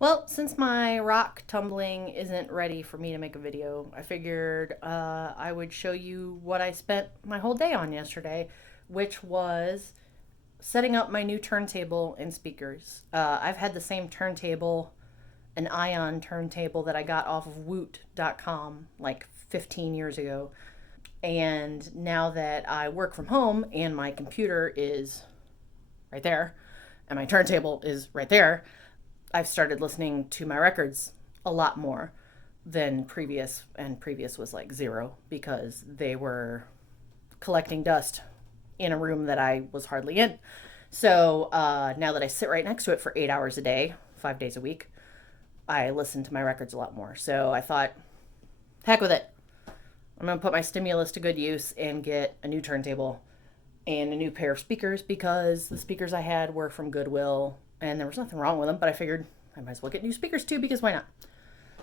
Well, since my rock tumbling isn't ready for me to make a video, I figured I would show you what I spent my whole day on yesterday, which was setting up my new turntable and speakers. I've had the same turntable, an Ion turntable that I got off of Woot.com like 15 years ago. And now that I work from home and my computer is right there and my turntable is right there, I've started listening to my records a lot more than previous, and previous was like zero because they were collecting dust in a room that I was hardly in. So now that I sit right next to it for 8 hours a day, 5 days a week, I listen to my records a lot more. So I thought, heck with it. I'm going to put my stimulus to good use and get a new turntable and a new pair of speakers because the speakers I had were from Goodwill and there was nothing wrong with them, but I figured I might as well get new speakers too because why not?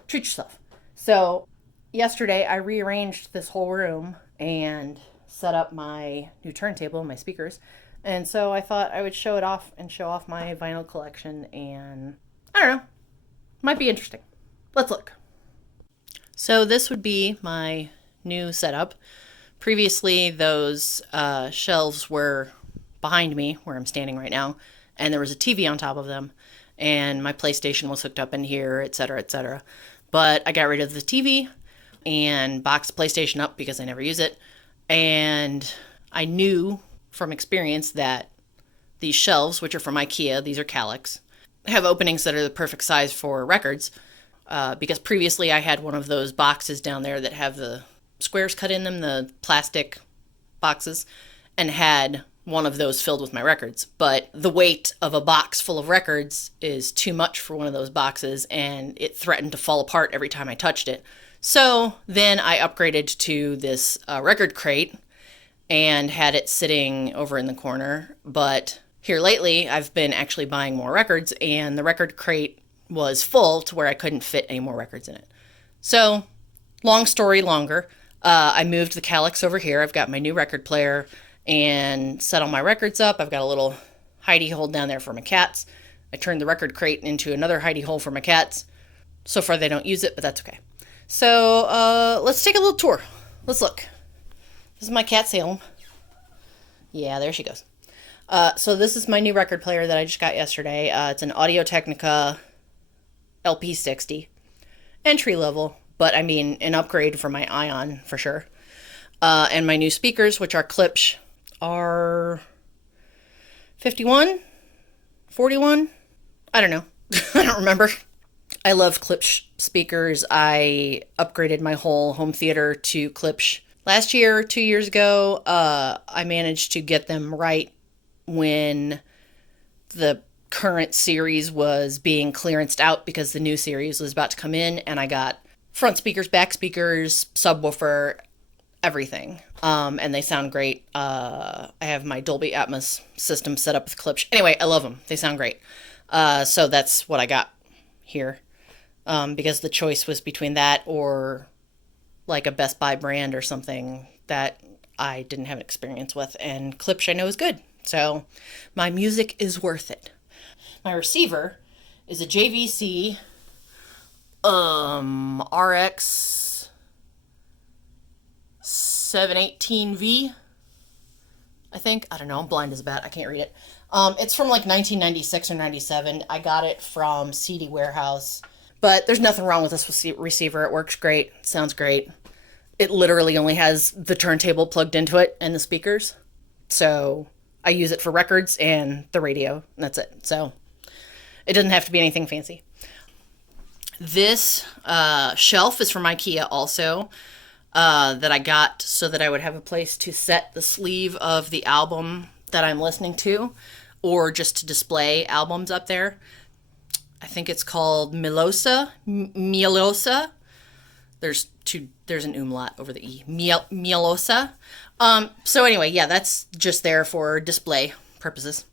Treat yourself. So, yesterday I rearranged this whole room and set up my new turntable, my speakers. And so I thought I would show it off and show off my vinyl collection, and I don't know, might be interesting. Let's look. So, this would be my new setup. Previously, those shelves were behind me, where I'm standing right now, and there was a TV on top of them, and my PlayStation was hooked up in here, etc., etc. But I got rid of the TV and boxed the PlayStation up because I never use it, and I knew from experience that these shelves, which are from IKEA, these are Kallax, have openings that are the perfect size for records. Because previously I had one of those boxes down there that have the squares cut in them, the plastic boxes, and had one of those filled with my records. But the weight of a box full of records is too much for one of those boxes, and it threatened to fall apart every time I touched it. So then I upgraded to this record crate and had it sitting over in the corner. But here lately, I've been actually buying more records, and the record crate was full to where I couldn't fit any more records in it. So, long story longer, I moved the Kallax over here. I've got my new record player and set all my records up. I've got a little hidey hole down there for my cats. I turned the record crate into another hidey hole for my cats. So far, they don't use it, but that's okay. So, let's take a little tour. Let's look. This is my cat Salem. Yeah, there she goes. So this is my new record player that I just got yesterday. It's an Audio Technica LP60, entry level, but I mean an upgrade for my Ion for sure. And my new speakers, which are Klipsch, are 51, 41. I don't know. I don't remember. I love Klipsch speakers. I upgraded my whole home theater to Klipsch last year, 2 years ago. I managed to get them right when the current series was being clearanced out because the new series was about to come in, and I got front speakers, back speakers, subwoofer, everything. And they sound great. I have my Dolby Atmos system set up with Klipsch. Anyway, I love them. They sound great. So that's what I got here. Because the choice was between that or like a Best Buy brand or something that I didn't have experience with. And Klipsch I know is good. So my music is worth it. My receiver is a JVC RX 718V, I think. I don't know. I'm blind as a bat. I can't read it. It's from like 1996 or 97. I got it from CD Warehouse. But there's nothing wrong with this receiver. It works great. It sounds great. It literally only has the turntable plugged into it and the speakers. So I use it for records and the radio. And that's it. So it doesn't have to be anything fancy. This shelf is from IKEA also, that I got so that I would have a place to set the sleeve of the album that I'm listening to, or just to display albums up there. I think it's called Mielosa. There's an umlaut over the E. Mielosa. So anyway, yeah, that's just there for display purposes.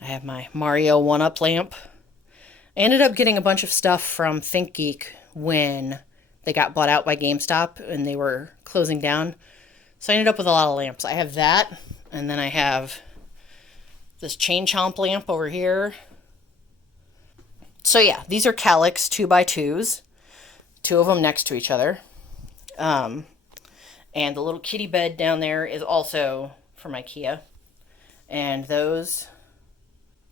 I have my Mario 1-Up lamp. I ended up getting a bunch of stuff from ThinkGeek when they got bought out by GameStop and they were closing down. So I ended up with a lot of lamps. I have that, and then I have this Chain Chomp lamp over here. So yeah, these are Calyx 2x2s, two of them next to each other. Um, and the little kitty bed down there is also from IKEA. And those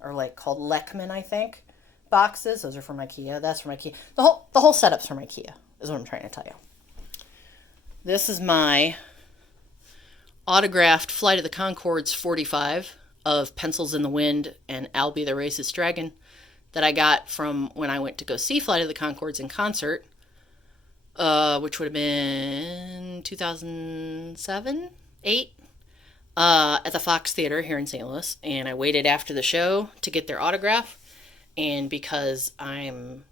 are like called Leckman, I think, boxes. Those are from IKEA. That's from IKEA. The whole setup's from IKEA, is what I'm trying to tell you. This is my autographed Flight of the Conchords 45 of Pencils in the Wind and Albie the Racist Dragon that I got from when I went to go see Flight of the Conchords in concert, which would have been 2007, 8, at the Fox Theater here in St. Louis. And I waited after the show to get their autograph. And because I'm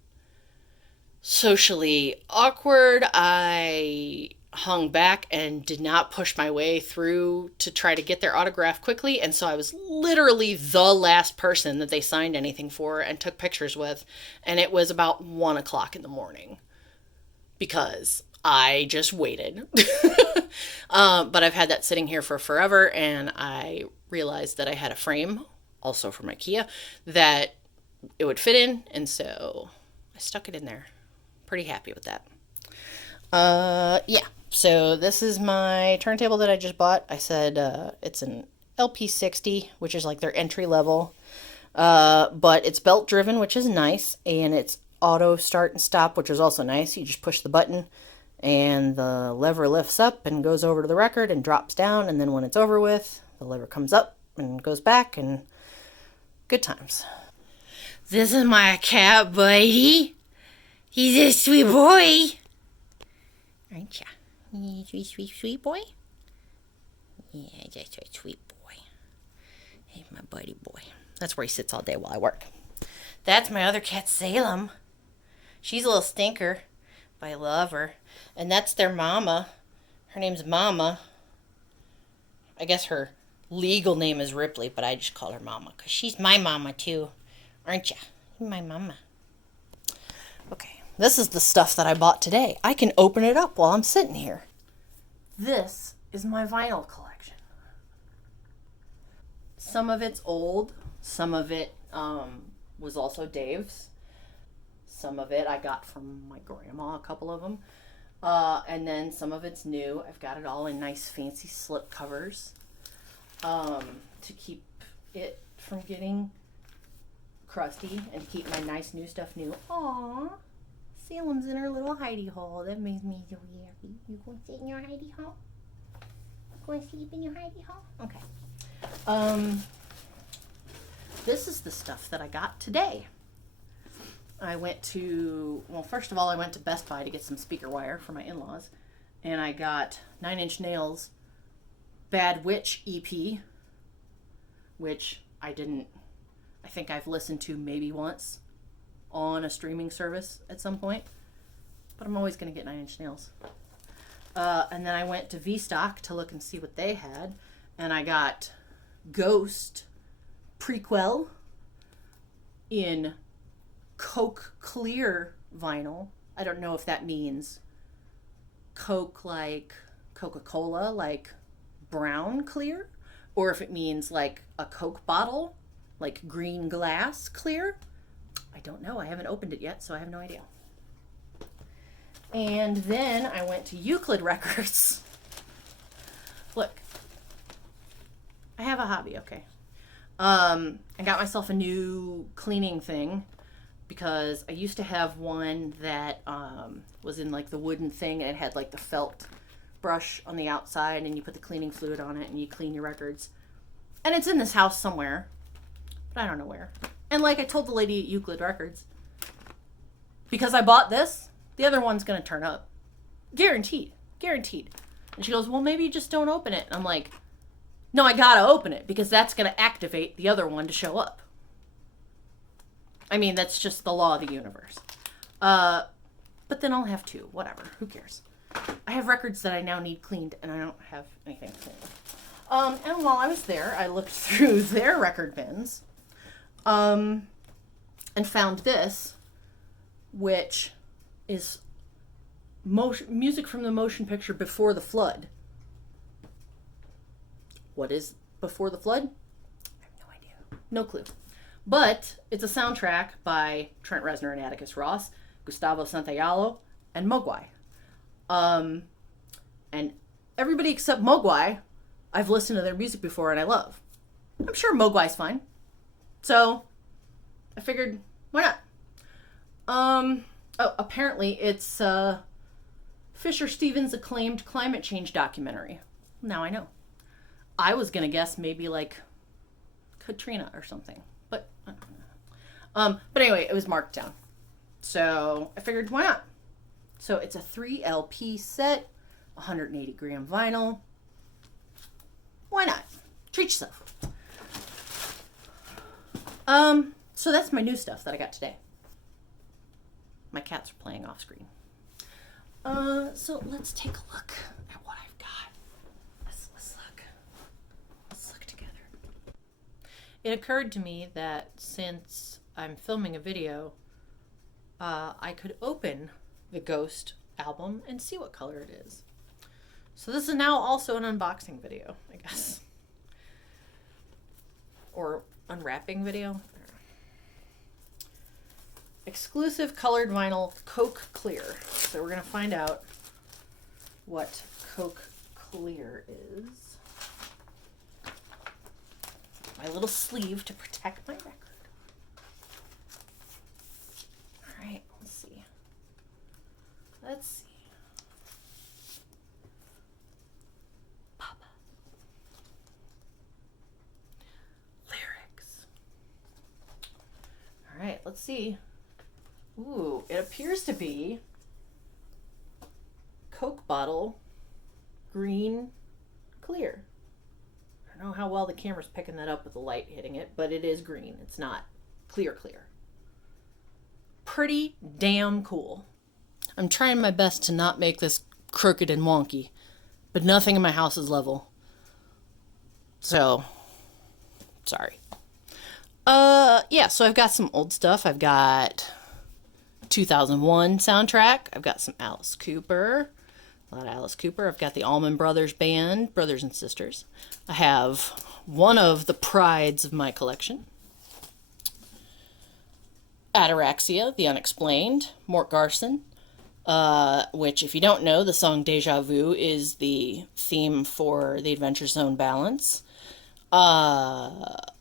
socially awkward, I hung back and did not push my way through to try to get their autograph quickly. And so I was literally the last person that they signed anything for and took pictures with. And it was about 1 o'clock in the morning because I just waited. But I've had that sitting here for forever, and I realized that I had a frame, also from IKEA, that it would fit in, and so I stuck it in there. Pretty happy with that. Yeah. So this is my turntable that I just bought. I said it's an LP60, which is like their entry level. But it's belt driven, which is nice, and it's auto start and stop, which is also nice. You just push the button and the lever lifts up and goes over to the record and drops down, and then when it's over with, the lever comes up and goes back, and good times. This is my cat, Buddy. He's a sweet boy. Aren't ya? He's a sweet boy? Yeah, that's a sweet boy. He's my buddy boy. That's where he sits all day while I work. That's my other cat, Salem. She's a little stinker, but I love her. And that's their mama. Her name's Mama. I guess her legal name is Ripley, but I just call her Mama because she's my mama too. Aren't ya? You're my mama. Okay, this is the stuff that I bought today. I can open it up while I'm sitting here. This is my vinyl collection. Some of it's old. Some of it was also Dave's. Some of it I got from my grandma, a couple of them. And then some of it's new. I've got it all in nice fancy slip covers to keep it from getting crusty and keep my nice new stuff new. Aww, Salem's in her little hidey hole. That makes me so happy. You going to sit in your hidey hole? Going to sleep in your hidey hole? Okay. This is the stuff that I got today. I went to, well, first of all, I went to Best Buy to get some speaker wire for my in-laws, and I got 9 Inch Nails Bad Witch EP, which I think I've listened to maybe once on a streaming service at some point, but I'm always going to get 9 Inch Nails. And then I went to V-Stock to look and see what they had, and I got Ghost Prequel in Coke Clear vinyl. I don't know if that means Coke like Coca-Cola, like brown clear, or if it means like a Coke bottle, like green glass clear. I don't know. I haven't opened it yet, so I have no idea. And then I went to Euclid Records. Look, I have a hobby, okay. I got myself a new cleaning thing because I used to have one that was in like the wooden thing, and it had like the felt brush on the outside, and you put the cleaning fluid on it and you clean your records. And it's in this house somewhere, but I don't know where. And like I told the lady at Euclid Records, because I bought this, the other one's going to turn up. Guaranteed. Guaranteed. And she goes, well, maybe you just don't open it. And I'm like, no, I got to open it because that's going to activate the other one to show up. I mean, that's just the law of the universe. But then I'll have two. Whatever. Who cares? I have records that I now need cleaned, and I don't have anything cleaned. And while I was there, I looked through their record bins and found this, which is music from the motion picture Before the Flood. What is Before the Flood? I have no idea. No clue. But it's a soundtrack by Trent Reznor and Atticus Ross, Gustavo Santaolalla, and Mogwai. Um, and everybody except Mogwai, I've listened to their music before and I love. I'm sure Mogwai's fine. So I figured, why not? Oh, apparently it's Fisher Stevens' acclaimed climate change documentary. Now I know. I was gonna guess maybe like Katrina or something, but but anyway, it was marked down, so I figured why not. So it's a 3 LP set, 180-gram vinyl. Why not? Treat yourself. So that's my new stuff that I got today. My cats are playing off screen. So let's take a look at what I've got. Let's look. Let's look together. It occurred to me that since I'm filming a video, I could open the Ghost album and see what color it is. So this is now also an unboxing video, I guess. Or unwrapping video. Exclusive colored vinyl Coke Clear. So we're going to find out what Coke Clear is. My little sleeve to protect my record. All right, let's see. Let's see. Papa. Lyrics. All right, let's see. Ooh, it appears to be Coke bottle, green, clear. I don't know how well the camera's picking that up with the light hitting it, but it is green. It's not clear. Pretty damn cool. I'm trying my best to not make this crooked and wonky, but nothing in my house is level. So, sorry. Yeah, so I've got some old stuff. I've got 2001 soundtrack. I've got some Alice Cooper. A lot of Alice Cooper. I've got the Allman Brothers Band, Brothers and Sisters. I have one of the prides of my collection. Ataraxia, The Unexplained, Mort Garson, which, if you don't know, the song Deja Vu is the theme for the Adventure Zone Balance.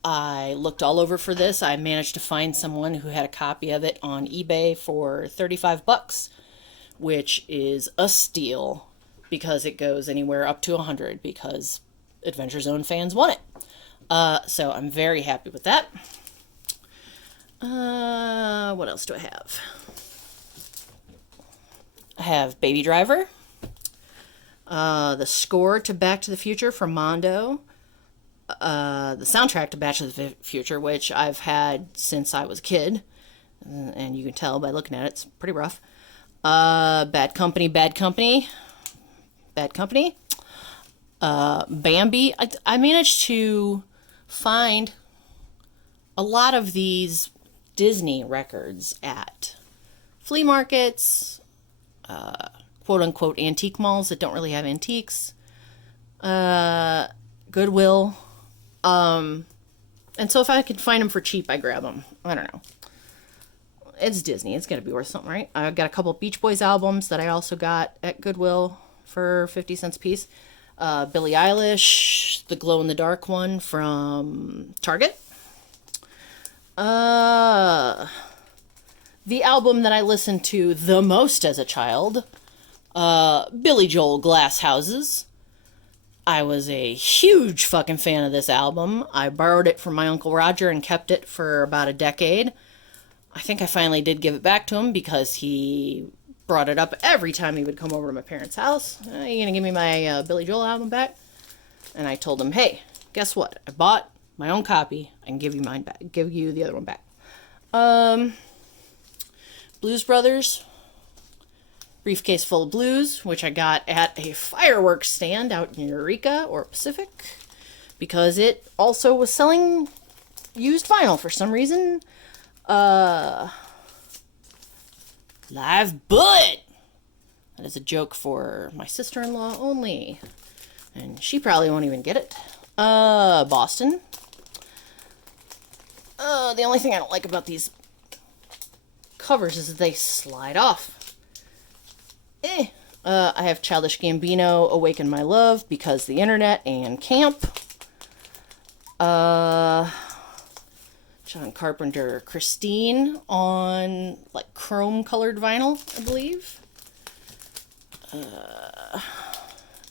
I looked all over for this. I managed to find someone who had a copy of it on eBay for $35, which is a steal because it goes anywhere up to $100 because Adventure Zone fans want it. So I'm very happy with that. What else do I have? I have Baby Driver, the score to Back to the Future from Mondo, the soundtrack to Back to the Future, which I've had since I was a kid, and you can tell by looking at it, it's pretty rough. Bad Company. Bambi. I managed to find a lot of these Disney records at flea markets, quote-unquote antique malls that don't really have antiques, Goodwill. And so if I could find them for cheap, I grab them. I don't know. It's Disney. It's going to be worth something, right? I've got a couple Beach Boys albums that I also got at Goodwill for 50 cents a piece. Billie Eilish, the glow-in-the-dark one from Target. The album that I listened to the most as a child, Billy Joel Glass Houses. I was a huge fucking fan of this album. I borrowed it from my Uncle Roger and kept it for about a decade. I think I finally did give it back to him because he brought it up every time he would come over to my parents' house. Are you gonna give me my Billy Joel album back? And I told him, hey, guess what? I bought my own copy. I can give you mine back. Give you the other one back. Blues Brothers, Briefcase Full of Blues, which I got at a fireworks stand out in Eureka or Pacific because it also was selling used vinyl for some reason. Live Bullet. That is a joke for my sister-in-law only. And she probably won't even get it. Boston. The only thing I don't like about these covers is that they slide off. I have Childish Gambino, Awaken My Love, Because the Internet, and Camp. John Carpenter, Christine on like chrome colored vinyl, I believe.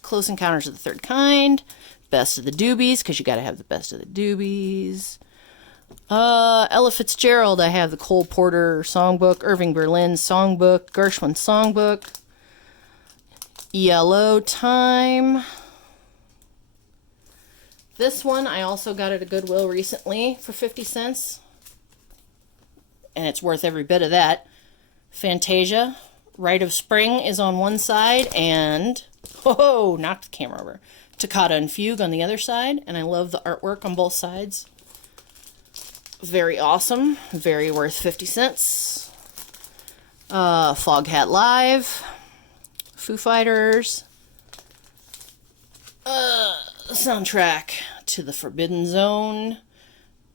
Close Encounters of the Third Kind, Best of the Doobies, because you got to have the best of the Doobies. Ella Fitzgerald, I have the Cole Porter songbook, Irving Berlin songbook, Gershwin songbook. ELO Time. This one I also got at a Goodwill recently for 50 cents. And it's worth every bit of that. Fantasia, Rite of Spring is on one side, and knocked the camera over. Toccata and Fugue on the other side, and I love the artwork on both sides. Very awesome, very worth 50 cents. Foghat Live, Foo Fighters. The soundtrack to The Forbidden Zone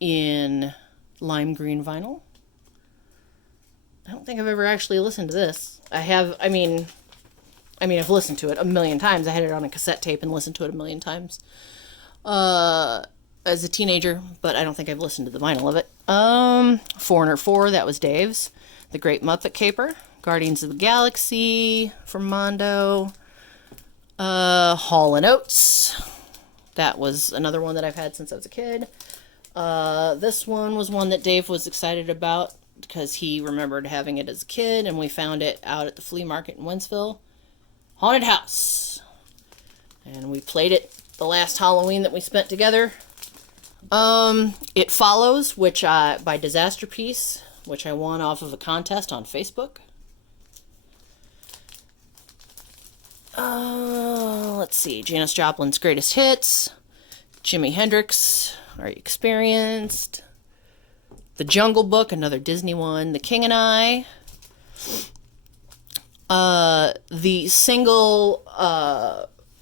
in lime green vinyl. I don't think I've ever actually listened to this. I've listened to it a million times. I had it on a cassette tape and listened to it a million times as a teenager, but I don't think I've listened to the vinyl of it. Foreigner 4, that was Dave's. The Great Muppet Caper. Guardians of the Galaxy from Mondo. Hall & Oates. That was another one that I've had since I was a kid. This one was one that Dave was excited about because he remembered having it as a kid, and we found it out at the flea market in Wentzville. Haunted House. And we played it the last Halloween that we spent together. It Follows, by Disaster Piece, which I won off of a contest on Facebook. Let's see. Janis Joplin's Greatest Hits. Jimi Hendrix, Are You Experienced? The Jungle Book, another Disney one. The King and I. The single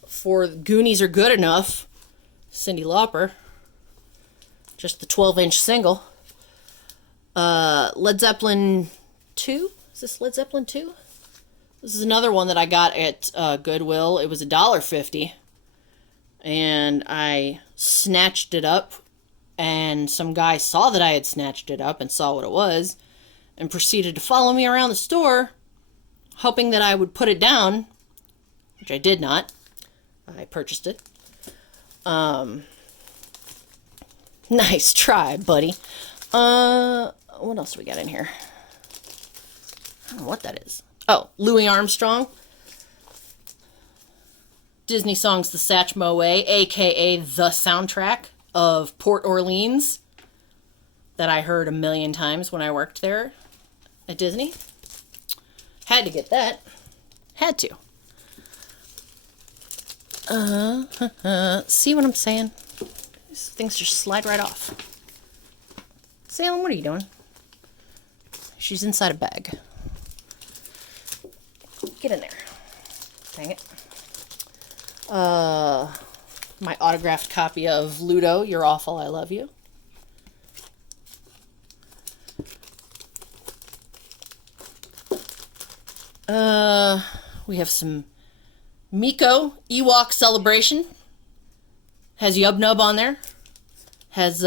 for Goonies Are Good Enough, Cyndi Lauper. Just the 12-inch single. Led Zeppelin 2? Is this Led Zeppelin 2? This is another one that I got at Goodwill. It was $1.50. And I snatched it up. And some guy saw that I had snatched it up and saw what it was. And proceeded to follow me around the store, hoping that I would put it down. Which I did not. I purchased it. Nice try, buddy. What else do we got in here? I don't know what that is. Oh, Louis Armstrong. Disney songs The Satchmo Way, a.k.a. the soundtrack of Port Orleans, that I heard a million times when I worked there at Disney. Had to get that. Had to. See what I'm saying? These things just slide right off. Salem, what are you doing? She's inside a bag. Get in there. Dang it. My autographed copy of Ludo, You're Awful, I Love You. We have some Miko Ewok Celebration. Has Yub Nub on there. Has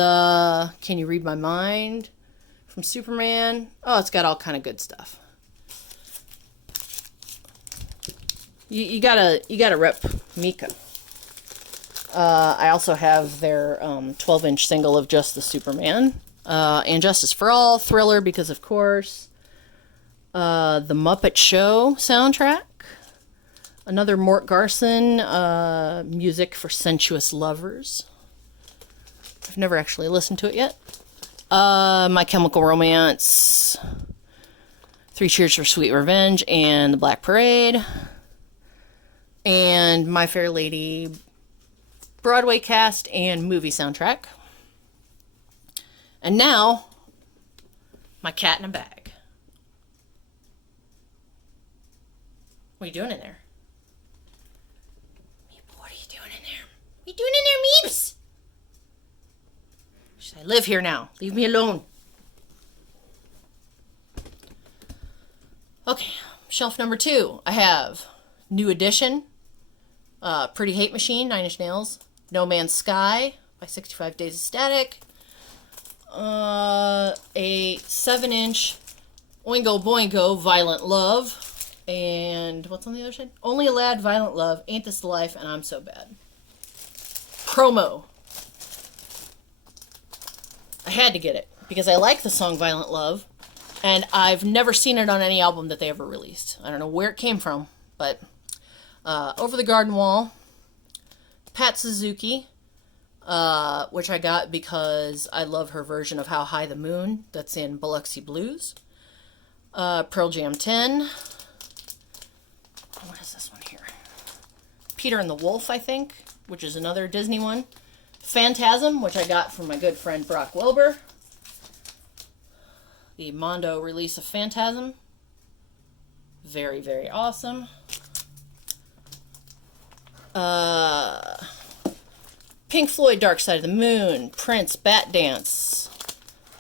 Can You Read My Mind from Superman. Oh, it's got all kind of good stuff. You gotta rep Miko. I also have their 12-inch single of Just the Superman. And Justice for All, Thriller, because of course. The Muppet Show soundtrack. Another Mort Garson, Music for Sensuous Lovers. I've never actually listened to it yet. My Chemical Romance, Three Cheers for Sweet Revenge, and The Black Parade. And My Fair Lady Broadway cast and movie soundtrack. And now, my cat in a bag. What are you doing in there? Meep, what are you doing in there? What are you doing in there, Meeps? I live here now. Leave me alone. Okay, shelf number 2. I have New Edition, Pretty Hate Machine, 9 Inch Nails, No Man's Sky by 65 Days of Static, a 7-inch Oingo Boingo, Violent Love, and what's on the other side? Only a Lad, Violent Love, Ain't This the Life, and I'm So Bad. Promo. I had to get it because I like the song Violent Love, and I've never seen it on any album that they ever released. I don't know where it came from, but Over the Garden Wall, Pat Suzuki, which I got because I love her version of How High the Moon that's in Biloxi Blues. Pearl Jam 10. What is this one here? Peter and the Wolf, I think, which is another Disney one. Phantasm, which I got from my good friend Brock Wilbur. The Mondo release of Phantasm. Very, very awesome. Pink Floyd, Dark Side of the Moon. Prince, Bat Dance.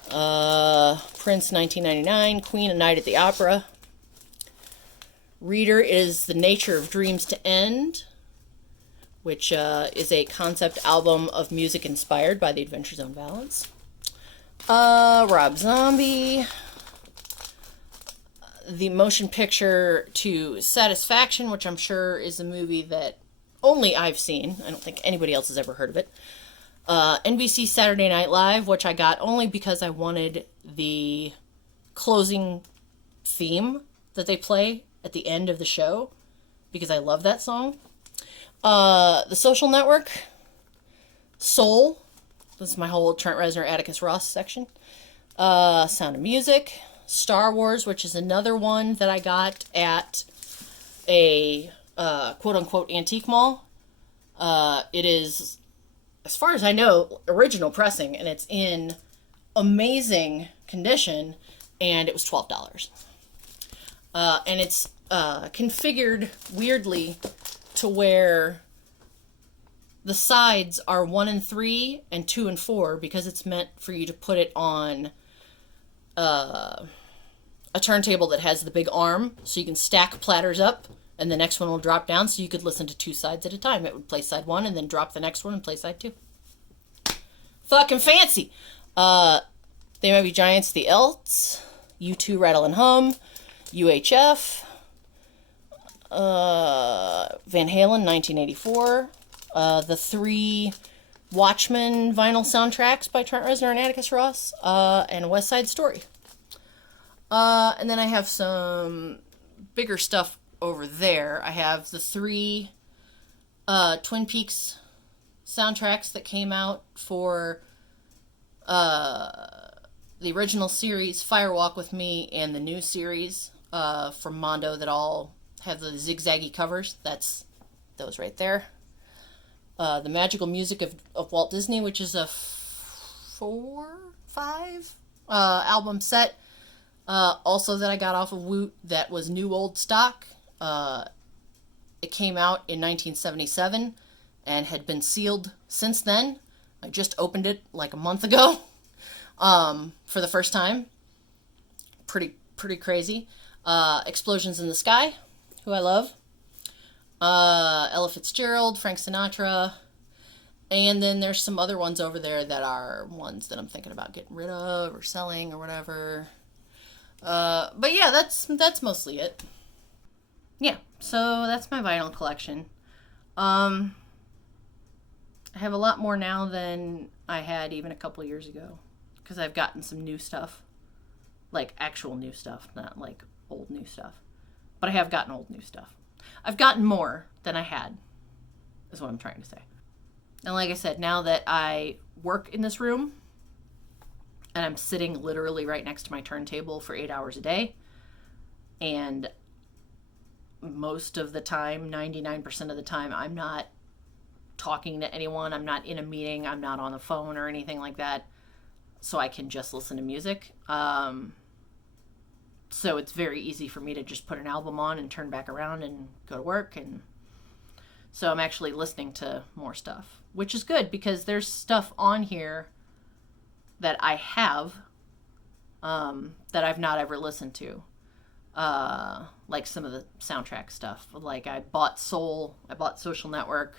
Prince, 1999. Queen, A Night at the Opera. Reader is The Nature of Dreams to End, which is a concept album of music inspired by the Adventure Zone Balance. Rob Zombie. The motion picture to Satisfaction, which I'm sure is a movie that only I've seen. I don't think anybody else has ever heard of it. NBC Saturday Night Live, which I got only because I wanted the closing theme that they play at the end of the show, because I love that song. The Social Network, Soul. This is my whole Trent Reznor, Atticus Ross section. Sound of Music. Star Wars, which is another one that I got at a quote-unquote antique mall. It is, as far as I know, original pressing, and it's in amazing condition, and it was $12. And it's configured weirdly to where the sides are 1 and 3 and 2 and 4, because it's meant for you to put it on a turntable that has the big arm, so you can stack platters up and the next one will drop down, so you could listen to 2 sides at a time. It would play side 1 and then drop the next one and play side 2. Fucking fancy. They Might Be Giants, The Elts, U2, Rattle and Hum, UHF, Van Halen, 1984, the 3 Watchmen vinyl soundtracks by Trent Reznor and Atticus Ross, and West Side Story. And then I have some bigger stuff over there. I have the 3 Twin Peaks soundtracks that came out for the original series, Firewalk with Me, and the new series from Mondo that all have the zigzaggy covers. That's those right there. The Magical Music of Walt Disney, which is a 4-5 album set. Also that I got off of Woot that was new old stock. It came out in 1977 and had been sealed since then. I just opened it like a month ago for the first time. Pretty crazy. Explosions in the Sky, who I love. Ella Fitzgerald, Frank Sinatra, and then there's some other ones over there that are ones that I'm thinking about getting rid of or selling or whatever. But yeah, that's mostly it. Yeah, so that's my vinyl collection. I have a lot more now than I had even a couple years ago, because I've gotten some new stuff, like actual new stuff, not like old new stuff. But I have gotten old new stuff. I've gotten more than I had, is what I'm trying to say. And like I said, now that I work in this room, and I'm sitting literally right next to my turntable for 8 hours a day, and most of the time, 99% of the time, I'm not talking to anyone, I'm not in a meeting, I'm not on the phone or anything like that, so I can just listen to music. So it's very easy for me to just put an album on and turn back around and go to work. And so I'm actually listening to more stuff, which is good because there's stuff on here that I have that I've not ever listened to. like some of the soundtrack stuff. Like I bought Soul, I bought Social Network,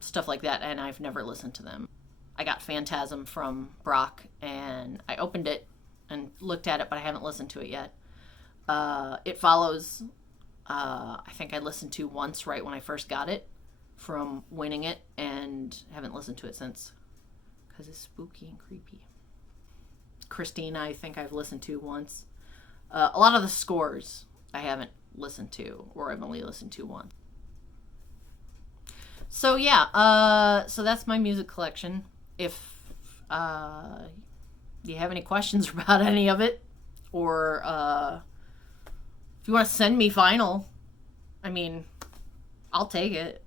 stuff like that, and I've never listened to them. I got Phantasm from Brock, and I opened it and looked at it, but I haven't listened to it yet. It Follows, I think I listened to once right when I first got it from winning it, and haven't listened to it since because it's spooky and creepy. Christina, I think I've listened to once. A lot of the scores I haven't listened to, or I've only listened to once. So yeah, so that's my music collection. If you have any questions about any of it, or if you want to send me vinyl, I mean, I'll take it.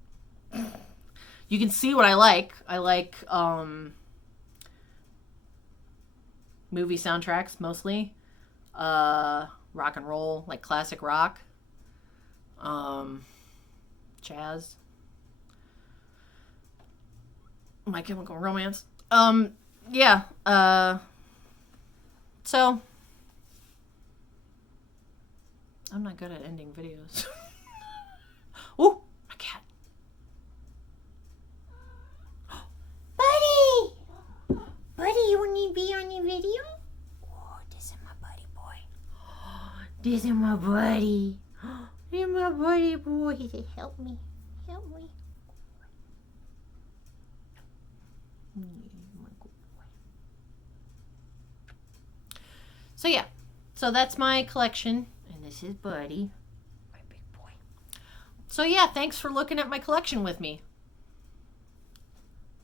You can see what I like. I like movie soundtracks mostly. Rock and roll, like classic rock. Jazz. My Chemical Romance. Yeah. So I'm not good at ending videos. Ooh, my cat. Buddy! Buddy, you want to be on the video? Oh, this is my buddy boy. This is my buddy. This is my buddy boy. He said, help me. Help me. So yeah, so that's my collection, and this is Buddy, my big boy. So yeah, thanks for looking at my collection with me.